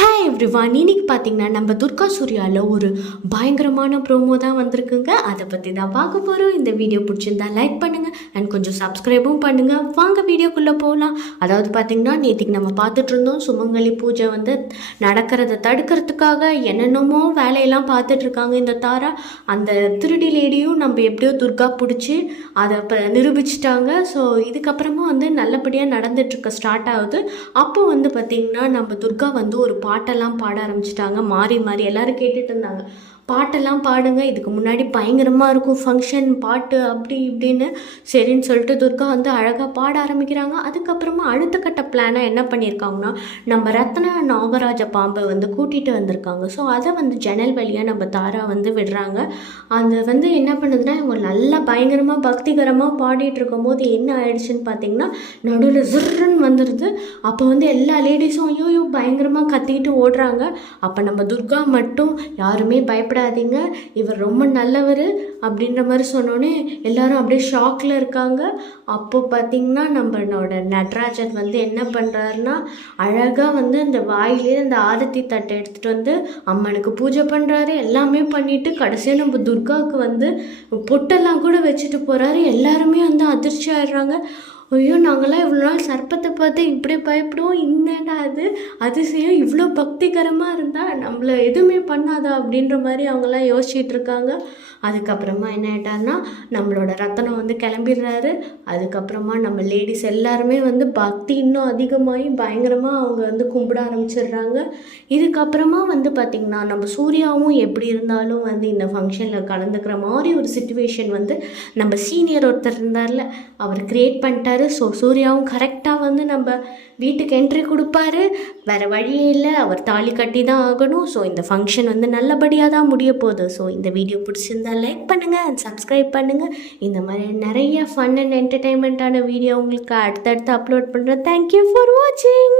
Hi everyone, இன்னைக்கு பார்த்தீங்கன்னா நம்ம துர்கா சூர்யாவில் ஒரு பயங்கரமான ப்ரோமோ தான் வந்திருக்குங்க. அதை பற்றி தான் பார்க்க போகிறோம். இந்த வீடியோ பிடிச்சிருந்தா லைக் பண்ணுங்கள் அண்ட் கொஞ்சம் சப்ஸ்கிரைபும் பண்ணுங்கள். வாங்க வீடியோக்குள்ளே போகலாம். அதாவது பார்த்திங்கன்னா நேற்றுக்கு நம்ம பார்த்துட்டு இருந்தோம், சுமங்கலி பூஜை வந்து நடக்கிறத தடுக்கிறதுக்காக என்னென்னமோ வேலையெல்லாம் பார்த்துட்ருக்காங்க இந்த தாரா. அந்த திருடி லேடியும் நம்ம எப்படியோ துர்கா பிடிச்சி அதை இப்போ நிரூபிச்சிட்டாங்க. ஸோ இதுக்கப்புறமா வந்து நல்லபடியாக நடந்துட்டுருக்க ஸ்டார்ட் ஆகுது. அப்போ வந்து பார்த்திங்கன்னா நம்ம துர்கா வந்து ஒரு பாட்டெல்லாம் பாட ஆரம்பிச்சிட்டாங்க. மாறி மாறி எல்லாரும் கேட்டுட்டு இருந்தாங்க, பாட்டெல்லாம் பாடுங்க, இதுக்கு முன்னாடி பயங்கரமாக இருக்கும் ஃபங்க்ஷன் பாட்டு அப்படி இப்படின்னு. சரின்னு சொல்லிட்டு துர்கா வந்து அழகாக பாட ஆரம்பிக்கிறாங்க. அதுக்கப்புறமா அடுத்த கட்ட பிளானாக என்ன பண்ணியிருக்காங்கன்னா, நம்ம ரத்னா நாகராஜ பாம்பை வந்து கூட்டிகிட்டு வந்திருக்காங்க. ஸோ அதை வந்து ஜன்னல் வழியாக நம்ம தாரா வந்து விடுறாங்க. அது வந்து என்ன பண்ணுதுன்னா, இவங்க நல்லா பயங்கரமாக பக்திகரமாக பாடிட்டு இருக்கும்போது என்ன ஆயிடுச்சுன்னு பார்த்தீங்கன்னா, நடுவில் ஜிர்ன்னு வந்துடுது. அப்போ வந்து எல்லா லேடிஸும் ஐயோ பயங்கரமாக கத்திக்கிட்டு ஓடுறாங்க. அப்போ நம்ம துர்கா மட்டும் யாருமே பயப்படாதீங்க, இவர் ரொம்ப நல்லவர் அப்படின்ற மாதிரி சொன்னோன்னே எல்லாரும் அப்படியே ஷாக்கில் இருக்காங்க. அப்போ பார்த்திங்கன்னா நம்மளோட நடராஜன் வந்து என்ன பண்ணுறாருன்னா, அழகாக வந்து அந்த வாயிலே அந்த ஆரத்தி தட்டை எடுத்துகிட்டு வந்து அம்மனுக்கு பூஜை பண்ணுறாரு. எல்லாமே பண்ணிவிட்டு கடைசியாக நம்ம துர்காவுக்கு வந்து பொட்டெல்லாம் கூட வச்சுட்டு போகிறாரு. எல்லாருமே வந்து அதிர்ச்சி ஆயிடுறாங்க. ஐயோ, நாங்களாம் இவ்வளோ நாள் சர்ப்பத்தை பார்த்து இப்படி பயப்படுவோம், என்னடா அது அதிசயம், இவ்வளோ பக்திகரமாக இருந்தால் நம்மளை எதுவுமே பண்ணாதா அப்படின்ற மாதிரி அவங்களாம் யோசிச்சுட்டு இருக்காங்க. அதுக்கப்புறமா என்ன ஆயிட்டாருன்னா, நம்மளோட ரத்தனம் வந்து கிளம்பிடுறாரு. அதுக்கப்புறமா நம்ம லேடிஸ் எல்லாருமே வந்து பக்தி இன்னும் அதிகமாகி பயங்கரமாக அவங்க வந்து கும்பிட ஆரம்பிச்சிடுறாங்க. இதுக்கப்புறமா வந்து பார்த்திங்கன்னா நம்ம சூர்யாவும் எப்படி இருந்தாலும் வந்து இந்த ஃபங்க்ஷனில் கலந்துக்கிற மாதிரி ஒரு சுச்சுவேஷன் வந்து நம்ம சீனியர் ஒருத்தர் இருந்தார்ல, அவர் க்ரியேட் பண்ணிட்டார். ஸோ சூர்யாவும் கரெக்டாக வந்து நம்ம வீட்டுக்கு என்ட்ரி கொடுப்பாரு. வேறு வழியே இல்லை, அவர் தாலி கட்டி தான் ஆகணும். ஸோ இந்த ஃபங்க்ஷன் வந்து நல்லபடியாக தான் முடிய போகுது. ஸோ இந்த வீடியோ பிடிச்சிருந்தா லைக் பண்ணுங்கள் அண்ட் சப்ஸ்கிரைப் பண்ணுங்கள். இந்த மாதிரி நிறைய ஃபன் அண்ட் என்டர்டெயின்மெண்ட்டான வீடியோ உங்களுக்கு அடுத்தடுத்து அப்லோட் பண்ணுறேன். தேங்க்யூ ஃபார் வாட்சிங்.